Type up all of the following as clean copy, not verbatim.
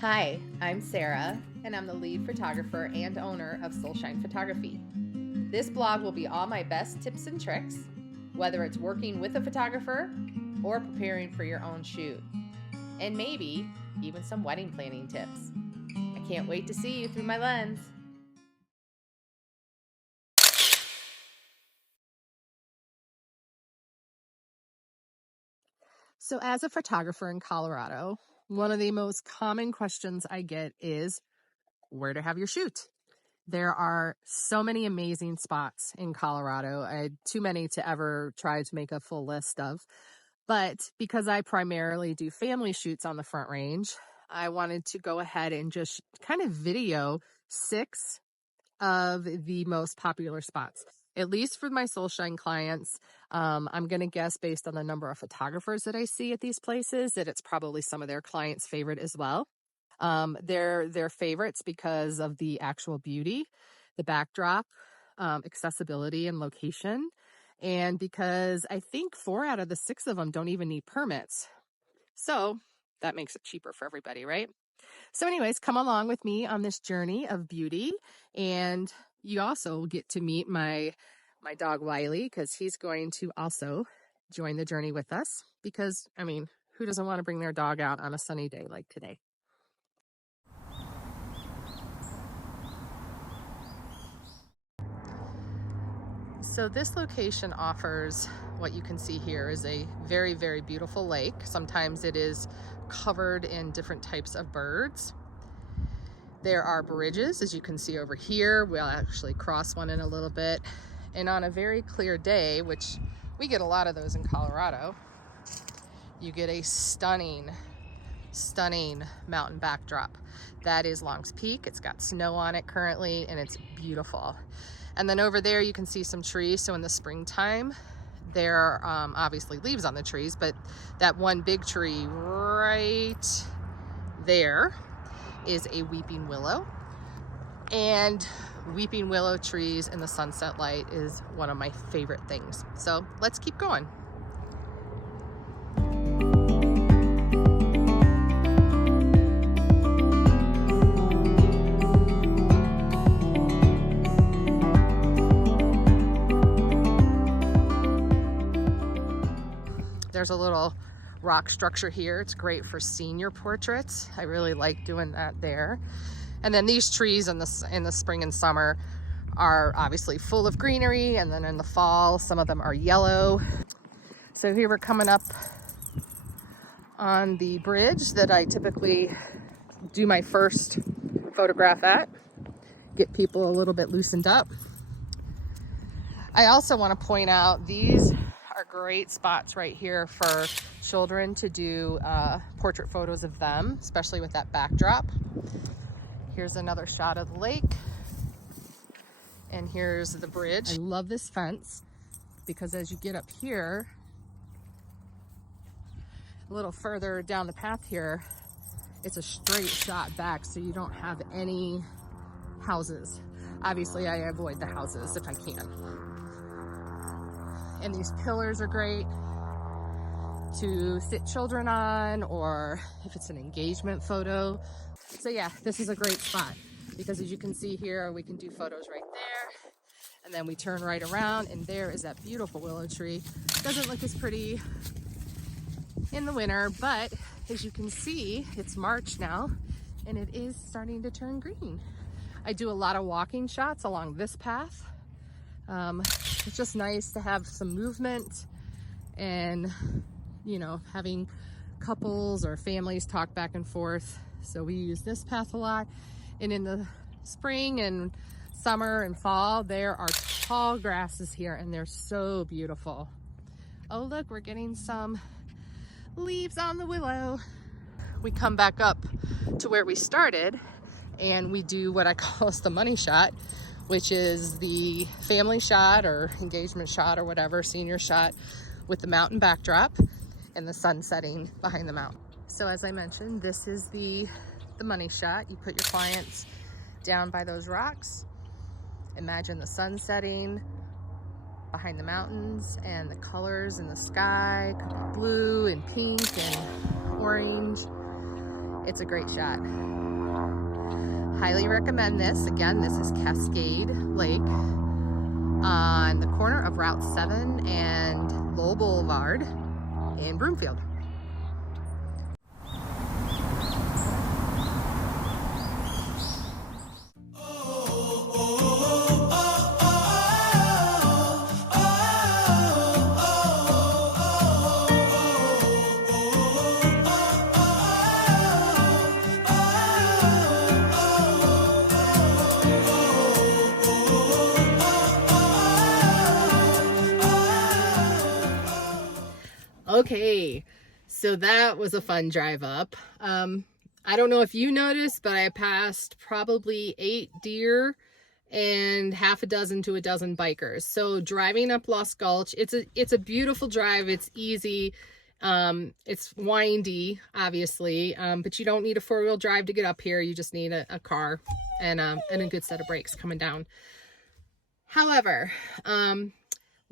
Hi, I'm Sarah, and I'm the lead photographer and owner of Soulshine Photography. This blog will be all my best tips and tricks, whether it's working with a photographer or preparing for your own shoot, and maybe even some wedding planning tips. I can't wait to see you through my lens. So, as a photographer in Colorado, one of the most common questions I get is where to have your shoot. There are so many amazing spots in Colorado. Too many to ever try to make a full list of. But because I primarily do family shoots on the Front Range, I wanted to go ahead and just kind of video 6 of the most popular spots, at least for my Soulshine clients. I'm going to guess based on the number of photographers that I see at these places that it's probably some of their clients' favorite as well. They're favorites because of the actual beauty, the backdrop, accessibility, and location. And because I think 4 out of the 6 of them don't even need permits. So that makes it cheaper for everybody, right? So anyways, come along with me on this journey of beauty, and you also get to meet my dog Wiley, because he's going to also join the journey with us, because I mean, who doesn't want to bring their dog out on a sunny day like today? So this location offers what you can see here is a very, very beautiful lake. Sometimes it is covered in different types of birds. There are bridges, as you can see over here. We'll actually cross one in a little bit. And on a very clear day, which we get a lot of those in Colorado, you get a stunning, stunning mountain backdrop. That is Long's Peak. It's got snow on it currently, and it's beautiful. And then over there, you can see some trees. So in the springtime, there are obviously leaves on the trees, but that one big tree right there is a weeping willow, and weeping willow trees in the sunset light is one of my favorite things. So let's keep going. There's a little rock structure here. It's great for senior portraits. I really like doing that there. And then these trees in the spring and summer are obviously full of greenery, and then in the fall some of them are yellow. So here we're coming up on the bridge that I typically do my first photograph at, get people a little bit loosened up. I also want to point out these are great spots right here for children to do portrait photos of them, especially with that backdrop. Here's another shot of the lake, and here's the bridge. I love this fence because as you get up here, a little further down the path here, it's a straight shot back, so you don't have any houses. Obviously, I avoid the houses if I can. And these pillars are great to sit children on, or if it's an engagement photo. So yeah, this is a great spot because as you can see here, we can do photos right there, and then we turn right around, and there is that beautiful willow tree. Doesn't look as pretty in the winter, but as you can see, it's March now, and it is starting to turn green. I do a lot of walking shots along this path. It's just nice to have some movement, and you know, having couples or families talk back and forth. So we use this path a lot. And in the spring and summer and fall, there are tall grasses here, and they're so beautiful. Oh look, we're getting some leaves on the willow. We come back up to where we started, and we do what I call the money shot, which is the family shot or engagement shot or whatever, senior shot, with the mountain backdrop and the sun setting behind the mountain. So as I mentioned, this is the money shot. You put your clients down by those rocks. Imagine the sun setting behind the mountains, and the colors in the sky could be blue and pink and orange. It's a great shot. Highly recommend this. Again, this is Cascade Lake on the corner of Route 7 and Lowell Boulevard in Broomfield. Okay, so that was a fun drive up. I don't know if you noticed, but I passed probably 8 deer and half a dozen to a dozen bikers. So driving up Lost Gulch, it's a beautiful drive. It's easy. It's windy, obviously, but you don't need a 4-wheel drive to get up here. You just need a car and a good set of brakes coming down. However,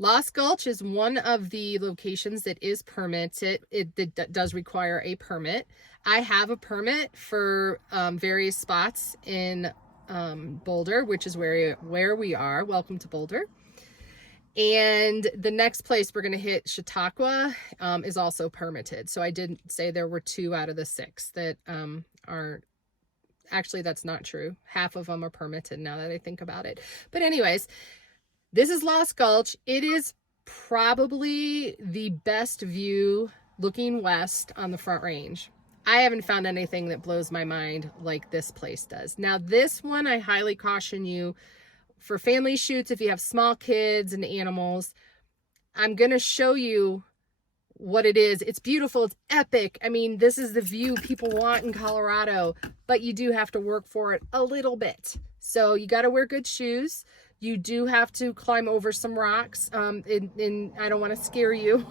Lost Gulch is one of the locations that is permitted. It does require a permit. I have a permit for various spots in Boulder, which is where we are. Welcome to Boulder. And the next place we're going to hit, Chautauqua, is also permitted. So I did say there were 2 out of the 6 that are. Actually, that's not true. Half of them are permitted now that I think about it. But anyways, this is Lost Gulch. It is probably the best view looking west on the Front Range. I haven't found anything that blows my mind like this place does. Now, this one, I highly caution you for family shoots. If you have small kids and animals, I'm going to show you what it is. It's beautiful. It's epic. I mean, this is the view people want in Colorado, but you do have to work for it a little bit. So you got to wear good shoes. You do have to climb over some rocks, and I don't want to scare you.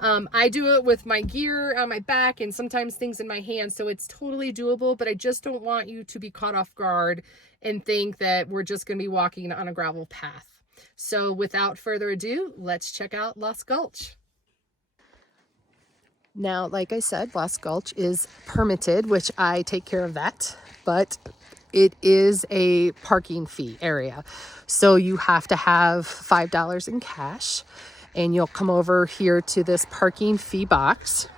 I do it with my gear on my back and sometimes things in my hands, so it's totally doable, but I just don't want you to be caught off guard and think that we're just going to be walking on a gravel path. So without further ado, let's check out Lost Gulch. Now, like I said, Lost Gulch is permitted, which I take care of that, but it is a parking fee area. So you have to have $5 in cash, and you'll come over here to this parking fee box.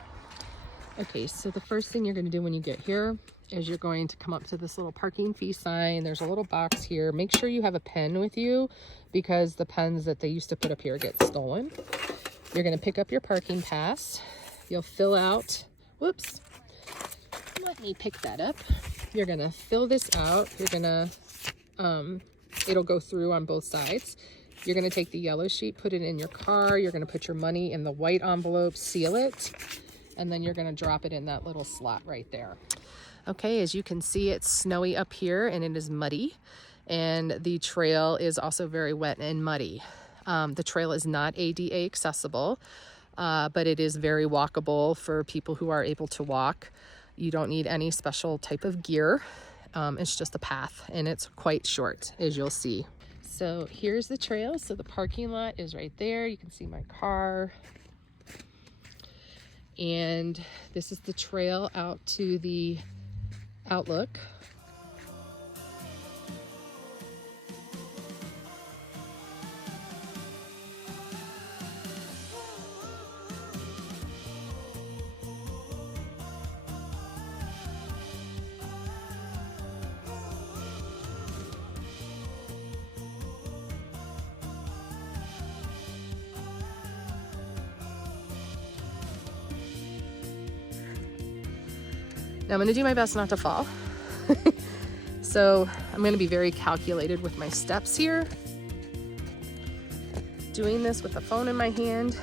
Okay, so the first thing you're going to do when you get here is you're going to come up to this little parking fee sign. There's a little box here. Make sure you have a pen with you because the pens that they used to put up here get stolen. You're going to pick up your parking pass. You'll fill out, whoops, let me pick that up. You're going to fill this out. You're going to, it'll go through on both sides. You're going to take the yellow sheet, put it in your car. You're going to put your money in the white envelope, seal it, and then you're going to drop it in that little slot right there. Okay, as you can see, it's snowy up here and it is muddy, and the trail is also very wet and muddy. The trail is not ADA accessible, but it is very walkable for people who are able to walk. You don't need any special type of gear. It's just a path, and it's quite short, as you'll see. So here's the trail. So the parking lot is right there. You can see my car. And this is the trail out to the outlook. Now I'm going to do my best not to fall. So I'm going to be very calculated with my steps here. Doing this with the phone in my hand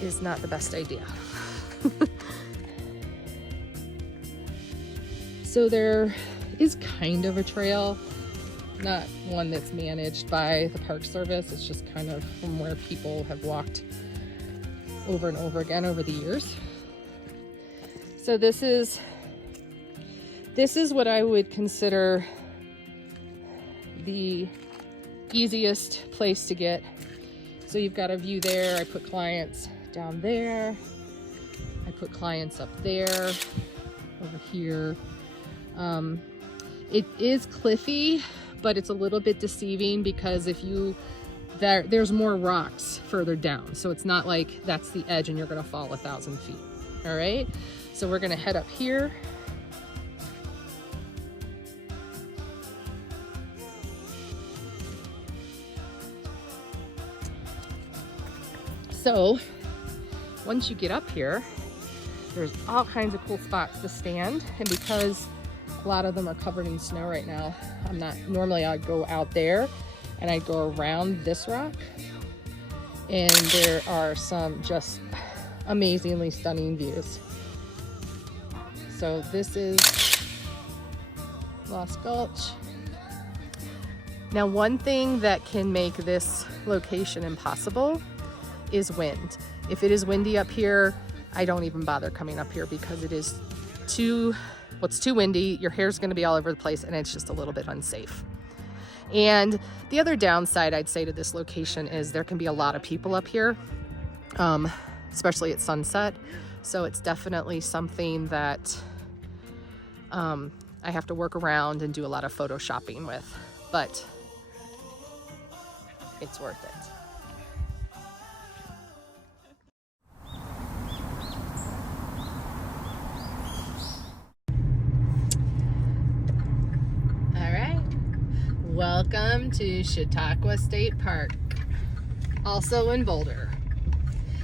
is not the best idea. So there is kind of a trail, not one that's managed by the Park Service. It's just kind of from where people have walked over and over again over the years. So this is what I would consider the easiest place to get. So you've got a view there. I put clients down there. I put clients up there. over here. It is cliffy, but it's a little bit deceiving because if you, there's more rocks further down. So it's not like that's the edge and you're gonna fall 1,000 feet. All right, so we're gonna head up here. So once you get up here, there's all kinds of cool spots to stand. And because a lot of them are covered in snow right now, normally I'd go out there and I'd go around this rock. And there are some just amazingly stunning views. So this is Lost Gulch. Now, one thing that can make this location impossible is wind. If it is windy up here, I don't even bother coming up here because it is it's too windy. Your hair's going to be all over the place and it's just a little bit unsafe. And the other downside I'd say to this location is there can be a lot of people up here, especially at sunset. So it's definitely something that I have to work around and do a lot of photoshopping with, but it's worth it. Welcome to Chautauqua State Park, also in Boulder.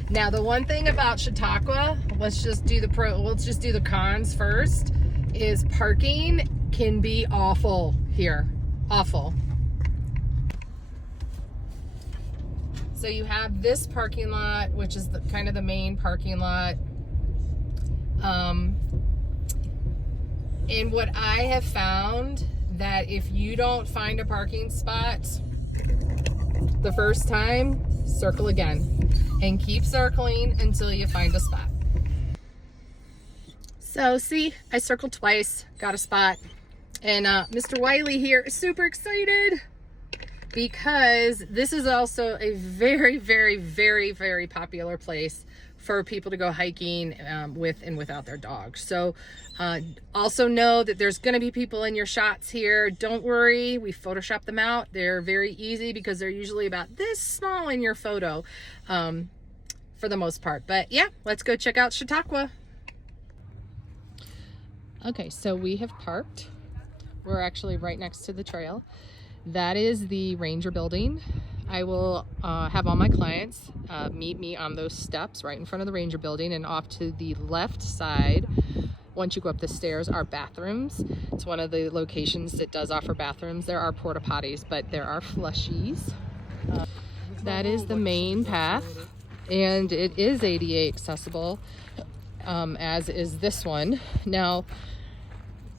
Now, the one thing about Chautauqua, let's just do the cons first, is parking can be awful here, awful. So you have this parking lot, which is kind of the main parking lot. And what I have found that if you don't find a parking spot the first time, circle again and keep circling until you find a spot. So see, I circled twice, got a spot. And Mr. Wiley here is super excited because this is also a very, very, very, very popular place for people to go hiking with and without their dogs. So also know that there's gonna be people in your shots here. Don't worry, we Photoshop them out. They're very easy because they're usually about this small in your photo for the most part. But yeah, let's go check out Chautauqua. Okay, so we have parked. We're actually right next to the trail. That is the Ranger building. I will have all my clients meet me on those steps right in front of the Ranger building, and off to the left side, once you go up the stairs, are bathrooms. It's one of the locations that does offer bathrooms. There are porta potties, but there are flushies. That is the main path, and it is ADA accessible, as is this one. Now,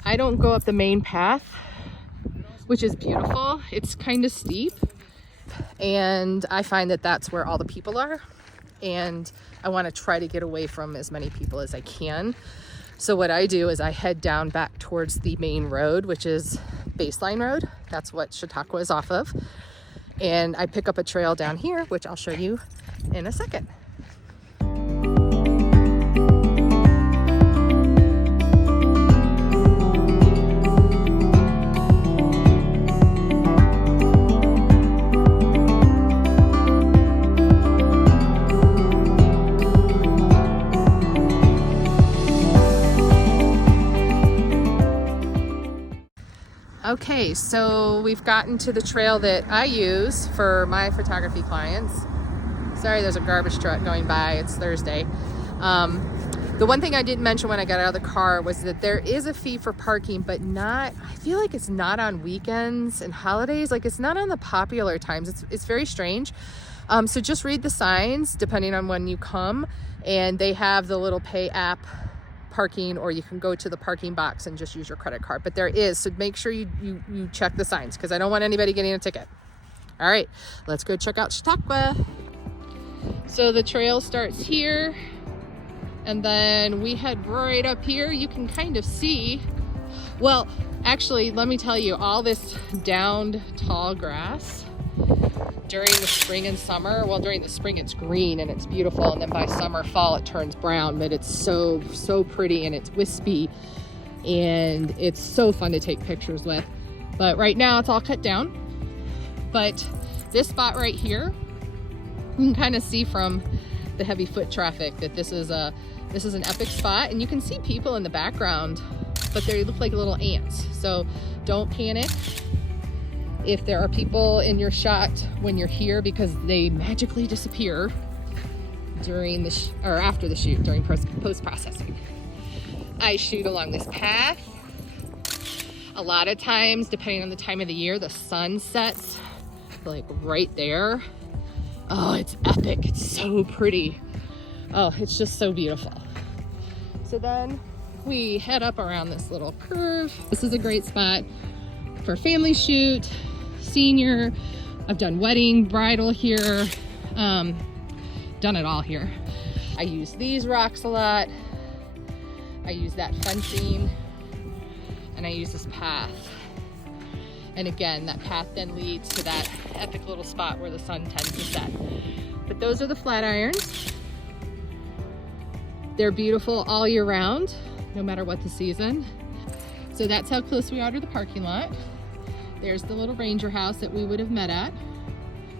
I don't go up the main path, which is beautiful. It's kind of steep, and I find that that's where all the people are, and I want to try to get away from as many people as I can. So what I do is I head down back towards the main road, which is Baseline Road. That's what Chautauqua is off of. And I pick up a trail down here, which I'll show you in a second. Okay, so we've gotten to the trail that I use for my photography clients. Sorry, there's a garbage truck going by. It's Thursday. The one thing I didn't mention when I got out of the car was that there is a fee for parking, but not, I feel like it's not on weekends and holidays. Like, it's not on the popular times. It's very strange. So just read the signs depending on when you come, and they have the little pay app parking, or you can go to the parking box and just use your credit card. But there is, so make sure you check the signs, because I don't want anybody getting a ticket. All right, let's go check out Chautauqua. So the trail starts here, and then we head right up here. You can kind of see, well, actually, let me tell you, all this downed tall grass during the spring and summer, well, during the spring it's green and it's beautiful, and then by summer, fall, it turns brown, but it's so pretty and it's wispy and it's so fun to take pictures with. But right now it's all cut down. But this spot right here, you can kind of see from the heavy foot traffic that this is an epic spot, and you can see people in the background, but they look like little ants. So don't panic if there are people in your shot when you're here, because they magically disappear during the or after the shoot, during post-processing. I shoot along this path. A lot of times, depending on the time of the year, the sun sets like right there. Oh, it's epic. It's so pretty. Oh, it's just so beautiful. So then we head up around this little curve. This is a great spot for family shoot, senior. I've done wedding, bridal here, done it all here. I use these rocks a lot. I use that fencing, and I use this path. And again, that path then leads to that epic little spot where the sun tends to set. But those are the flat irons. They're beautiful all year round, no matter what the season. So that's how close we are to the parking lot. There's the little ranger house that we would have met at.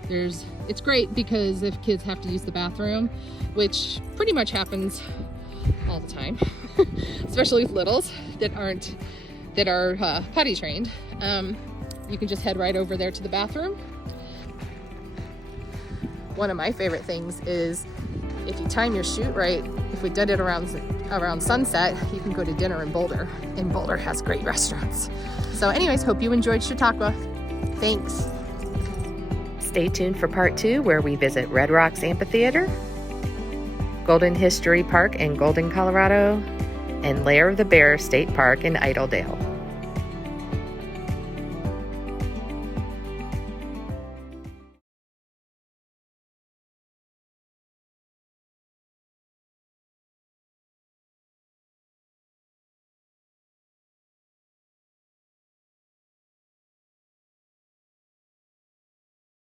It's great because if kids have to use the bathroom, which pretty much happens all the time, especially with littles that are potty trained, you can just head right over there to the bathroom. One of my favorite things is if you time your shoot right, if we did it around sunset, you can go to dinner in Boulder, and Boulder has great restaurants. So anyways, hope you enjoyed Chautauqua. Thanks. Stay tuned for part 2, where we visit Red Rocks Amphitheater, Golden History Park in Golden, Colorado, and Lair of the Bear State Park in Iredale.